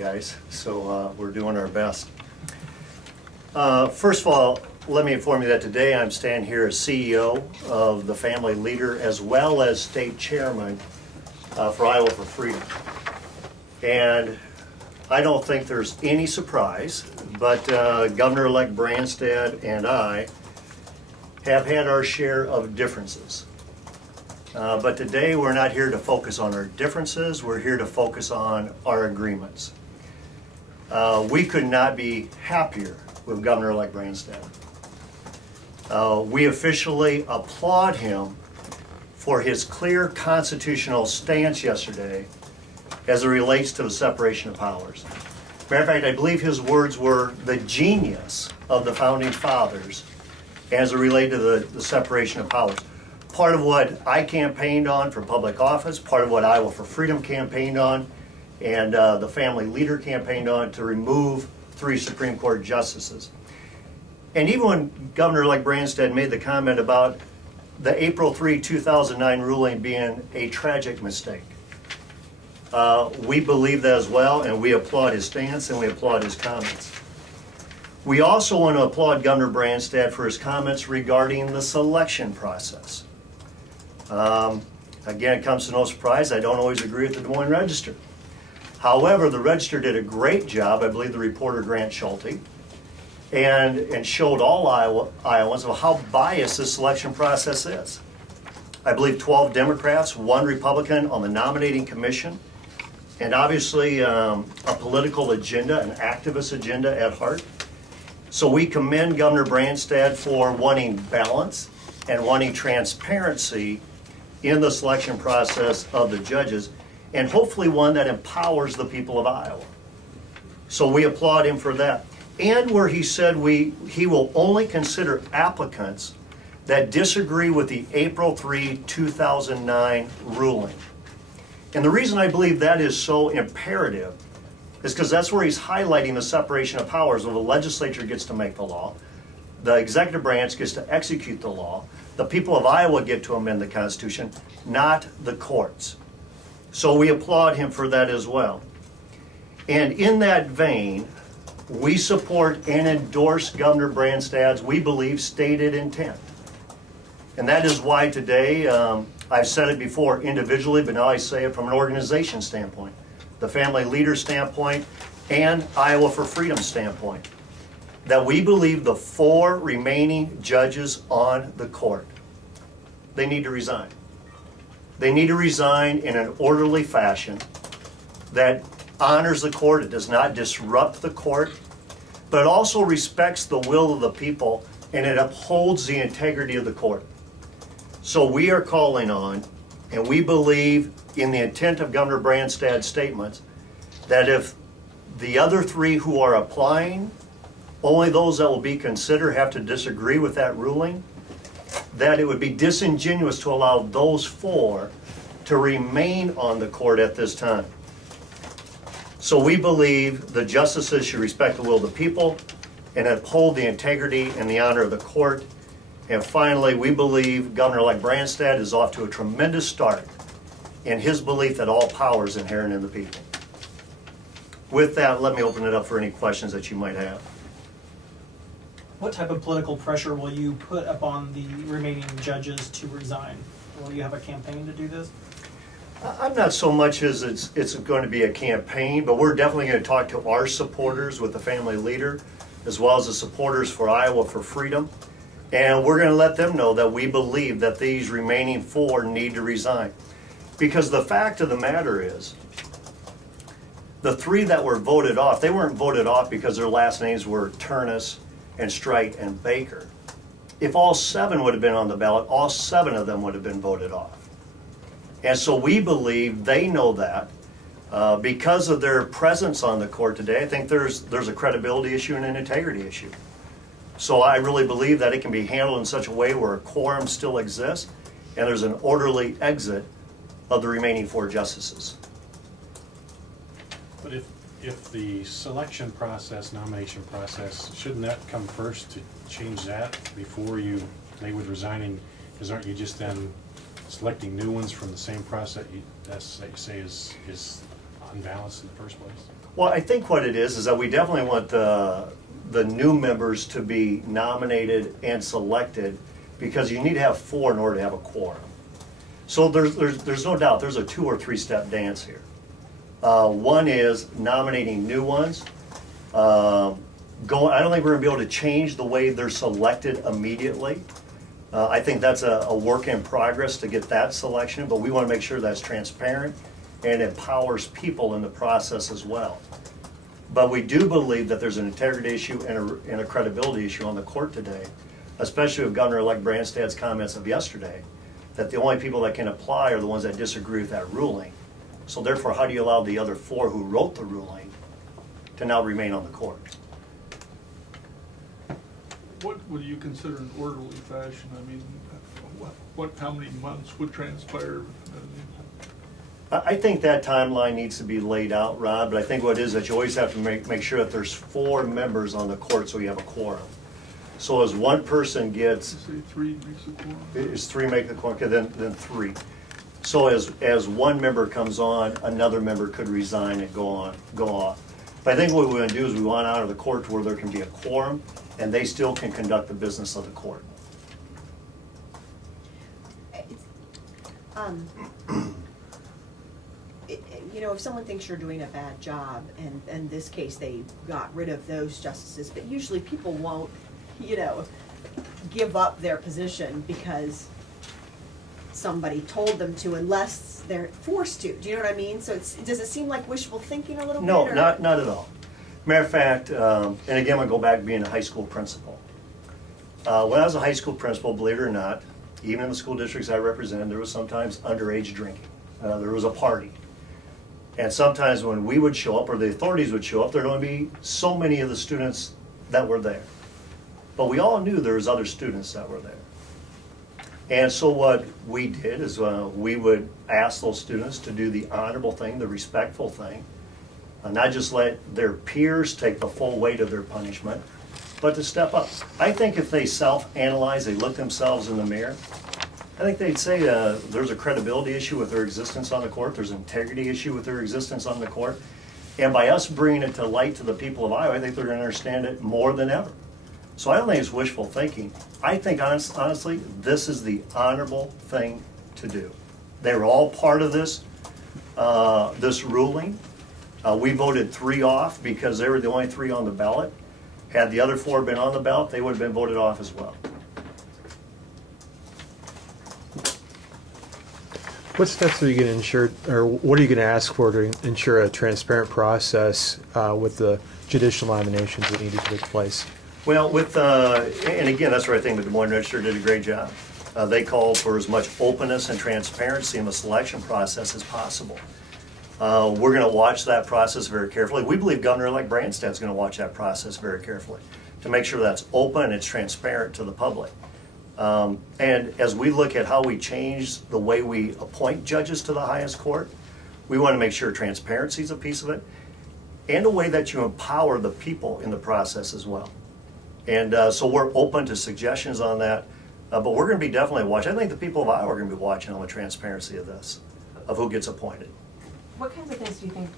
guys, so we're doing our best. First of all, let me inform you that today I'm standing here as CEO of the Family Leader as well as State Chairman for Iowa for Freedom. And I don't think there's any surprise, but Governor-Elect Branstad and I have had our share of differences. But today we're not here to focus on our differences, we're here to focus on our agreements. We could not be happier with Governor-Elect Branstad. We officially applaud him for his clear constitutional stance yesterday as it relates to the separation of powers. Matter of fact, I believe his words were the genius of the Founding Fathers as it related to the separation of powers. Part of what I campaigned on for public office, part of what Iowa for Freedom campaigned on, and the Family Leader campaigned on to remove 3 Supreme Court justices. And even when Governor-Elect Branstad made the comment about the April 3, 2009 ruling being a tragic mistake, we believe that as well, and we applaud his stance and we applaud his comments. We also want to applaud Governor Branstad for his comments regarding the selection process. Again, it comes to no surprise, I don't always agree with the Des Moines Register. However, the Register did a great job, I believe the reporter Grant Schulte, and showed all Iowans of how biased this selection process is. I believe 12 Democrats, 1 Republican on the nominating commission, and obviously a political agenda, an activist agenda at heart. So we commend Governor Branstad for wanting balance and wanting transparency in the selection process of the judges, and hopefully one that empowers the people of Iowa. So we applaud him for that. And where he said he will only consider applicants that disagree with the April 3, 2009 ruling. And the reason I believe that is so imperative is because that's where he's highlighting the separation of powers, where the legislature gets to make the law, the executive branch gets to execute the law, the people of Iowa get to amend the Constitution, not the courts. So we applaud him for that as well. And in that vein, we support and endorse Governor Branstad's, we believe, stated intent. And that is why today, I've said it before individually, but now I say it from an organization standpoint, the Family Leader standpoint, and Iowa for Freedom standpoint, that we believe the 4 remaining judges on the court, they need to resign. They need to resign in an orderly fashion that honors the court, it does not disrupt the court, but it also respects the will of the people and it upholds the integrity of the court. So we are calling on, and we believe in the intent of Governor Branstad's statements, that if the other 3 who are applying, only those that will be considered have to disagree with that ruling, that it would be disingenuous to allow those 4 to remain on the court at this time. So we believe the justices should respect the will of the people and uphold the integrity and the honor of the court. And finally, we believe Governor-Elect Branstad is off to a tremendous start in his belief that all power is inherent in the people. With that, let me open it up for any questions that you might have. What type of political pressure will you put upon the remaining judges to resign? Will you have a campaign to do this? I'm not so much as it's going to be a campaign, but we're definitely going to talk to our supporters with the Family Leader, as well as the supporters for Iowa for Freedom. And we're going to let them know that we believe that these remaining 4 need to resign. Because the fact of the matter is, the 3 that were voted off, they weren't voted off because their last names were Turnus and Strite and Baker. If all 7 would have been on the ballot, all 7 of them would have been voted off. And so we believe they know that. Because of their presence on the court today, I think there's a credibility issue and an integrity issue. So I really believe that it can be handled in such a way where a quorum still exists and there's an orderly exit of the remaining 4 justices. But if the selection process, nomination process, shouldn't that come first to change that before they would resign? Because aren't you just then selecting new ones from the same process that you say is unbalanced in the first place? Well, I think what it is that we definitely want the new members to be nominated and selected, because you need to have 4 in order to have a quorum. So there's no doubt there's a 2 or 3 step dance here. One is nominating new ones. I don't think we're going to be able to change the way they're selected immediately. I think that's a work in progress to get that selection, but we want to make sure that's transparent and empowers people in the process as well. But we do believe that there's an integrity issue and a credibility issue on the court today, especially with Governor-Elect Branstad's comments of yesterday, that the only people that can apply are the ones that disagree with that ruling. So therefore, how do you allow the other 4 who wrote the ruling to now remain on the court? What would you consider an orderly fashion? I mean, how many months would transpire? I think that timeline needs to be laid out, Rod, but I think what it is that you always have to make sure that there's 4 members on the court so you have a quorum. So as one person gets... Say 3 makes a quorum. Is 3 make the quorum? Okay, then 3. So as one member comes on, another member could resign and go off. But I think what we want to do is we want out of the court to where there can be a quorum and they still can conduct the business of the court. You know, if someone thinks you're doing a bad job, and in this case they got rid of those justices, but usually people won't, you know, give up their position because somebody told them to, unless they're forced to. Do you know what I mean? So does it seem like wishful thinking a little bit? No, or? not at all. Matter of fact, and again, I go back to being a high school principal. When I was a high school principal, believe it or not, even in the school districts I represented, there was sometimes underage drinking. There was a party. And sometimes when we would show up, or the authorities would show up, there would only be so many of the students that were there. But we all knew there was other students that were there. And so what we did is we would ask those students to do the honorable thing, the respectful thing, and not just let their peers take the full weight of their punishment, but to step up. I think if they self-analyze, they look themselves in the mirror, I think they'd say there's a credibility issue with their existence on the court, there's an integrity issue with their existence on the court, and by us bringing it to light to the people of Iowa, I think they're going to understand it more than ever. So I don't think it's wishful thinking. I think, honestly, this is the honorable thing to do. They were all part of this, this ruling. We voted 3 off because they were the only 3 on the ballot. Had the other 4 been on the ballot, they would have been voted off as well. What steps are you going to ensure, or what are you going to ask for to ensure a transparent process with the judicial nominations that need to take place? Well, and again, that's where I think the Des Moines Register did a great job. They called for as much openness and transparency in the selection process as possible. We're going to watch that process very carefully. We believe Governor-Elect Branstad is going to watch that process very carefully to make sure that's open and it's transparent to the public. And as we look at how we change the way we appoint judges to the highest court, we want to make sure transparency is a piece of it, and a way that you empower the people in the process as well. And so we're open to suggestions on that, but we're going to be definitely watching. I think the people of Iowa are going to be watching on the transparency of this, of who gets appointed. What kinds of things do you think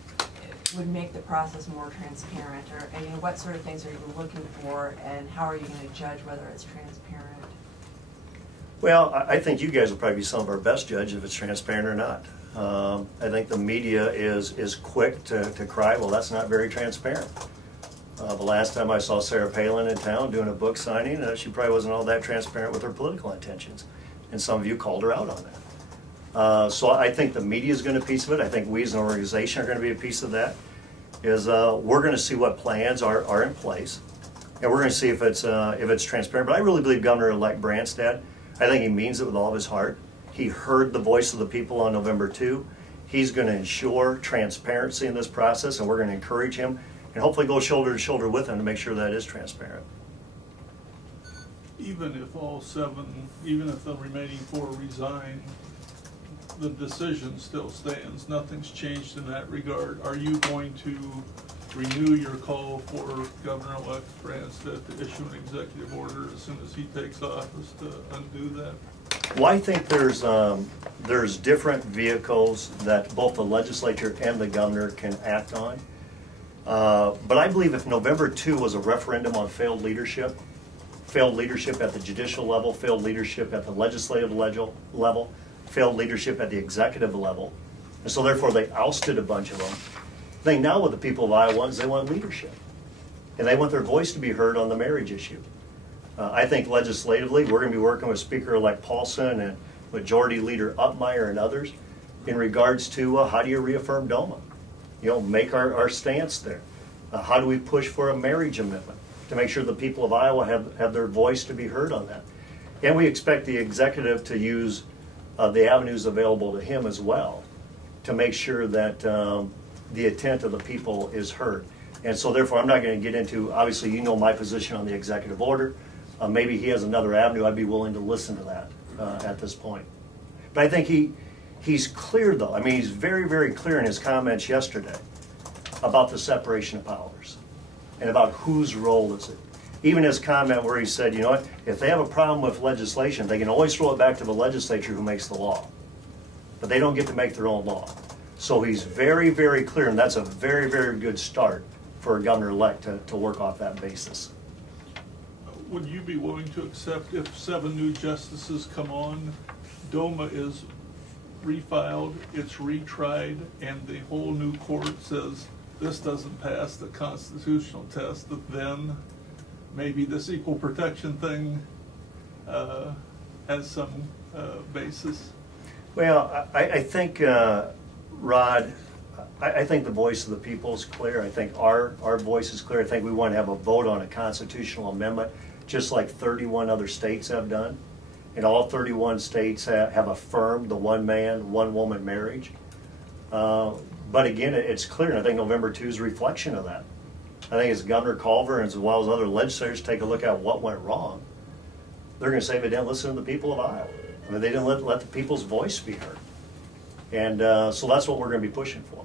would make the process more transparent, or you know, what sort of things are you looking for, and how are you going to judge whether it's transparent? Well, I think you guys will probably be some of our best judge if it's transparent or not. I think the media is quick to cry, well, that's not very transparent. The last time I saw Sarah Palin in town doing a book signing, she probably wasn't all that transparent with her political intentions. And some of you called her out on that. So I think the media is going to be a piece of it. I think we as an organization are going to be a piece of that. We're going to see what plans are in place. And we're going to see if it's transparent. But I really believe Governor-Elect Branstad, I think he means it with all of his heart. He heard the voice of the people on November 2. He's going to ensure transparency in this process, and we're going to encourage him and hopefully go shoulder to shoulder with him to make sure that is transparent. Even if all 7, even if the remaining 4 resign, the decision still stands. Nothing's changed in that regard. Are you going to renew your call for Governor-Elect Branstad to issue an executive order as soon as he takes office to undo that? Well, I think there's different vehicles that both the legislature and the governor can act on. But I believe if November 2 was a referendum on failed leadership at the judicial level, failed leadership at the legislative level, failed leadership at the executive level, and so therefore they ousted a bunch of them. I think now what the people of Iowa want is they want leadership. And they want their voice to be heard on the marriage issue. I think legislatively, we're going to be working with Speaker-elect Paulson and Majority Leader Upmeyer and others in regards to how do you reaffirm DOMA? You know, make our stance there. How do we push for a marriage amendment to make sure the people of Iowa have their voice to be heard on that? And we expect the executive to use the avenues available to him as well to make sure that the intent of the people is heard. And so therefore, I'm not going to get into, obviously, you know my position on the executive order. Maybe he has another avenue. I'd be willing to listen to that at this point. But I think he's clear, though. I mean, he's very, very clear in his comments yesterday about the separation of powers and about whose role is it. Even his comment where he said, you know what, if they have a problem with legislation, they can always throw it back to the legislature who makes the law. But they don't get to make their own law. So he's very, very clear, and that's a very, very good start for a governor-elect to work off that basis. Would you be willing to accept if 7 new justices come on, DOMA is refiled, it's retried, and the whole new court says this doesn't pass the constitutional test, that then maybe this equal protection thing has some basis? Well, I think, Rod, I think the voice of the people is clear. I think our voice is clear. I think we want to have a vote on a constitutional amendment, just like 31 other states have done. And all 31 states have affirmed the one-man, one-woman marriage. But again, it's clear, and I think November 2 is a reflection of that. I think as Governor Culver and as well as other legislators take a look at what went wrong, they're going to say they didn't listen to the people of Iowa. I mean, they didn't let the people's voice be heard. And so that's what we're going to be pushing for.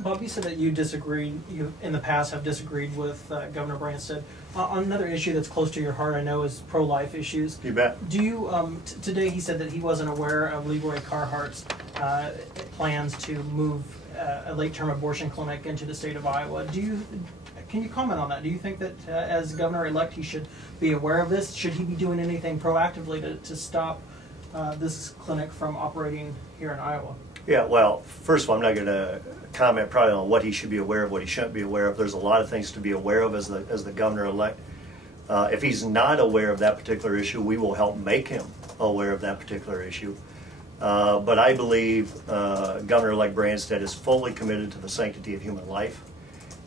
Bob, you said that you disagreed, you in the past have disagreed with Governor Branstad. On another issue that's close to your heart, I know, is pro-life issues. You bet. Do you, today he said that he wasn't aware of Leroy Carhart's plans to move a late-term abortion clinic into the state of Iowa. Can you comment on that? Do you think that as governor-elect he should be aware of this? Should he be doing anything proactively to stop this clinic from operating here in Iowa? Yeah, well, first of all, I'm not going to comment probably on what he should be aware of, what he shouldn't be aware of. There's a lot of things to be aware of as the governor-elect. If he's not aware of that particular issue, we will help make him aware of that particular issue. But I believe Governor-elect Branstad is fully committed to the sanctity of human life.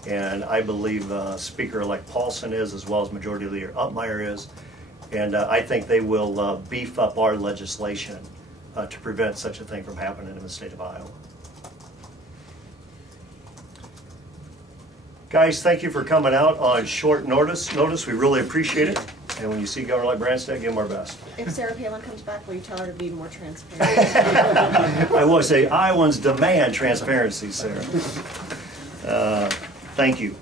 And I believe Speaker-elect Paulson is, as well as Majority Leader Upmeyer is. And I think they will beef up our legislation to prevent such a thing from happening in the state of Iowa. Guys, thank you for coming out on short notice. We really appreciate it. And when you see Governor-elect Branstad, give him our best. If Sarah Palin comes back, will you tell her to be more transparent? I will say Iowans demand transparency, Sarah. Thank you.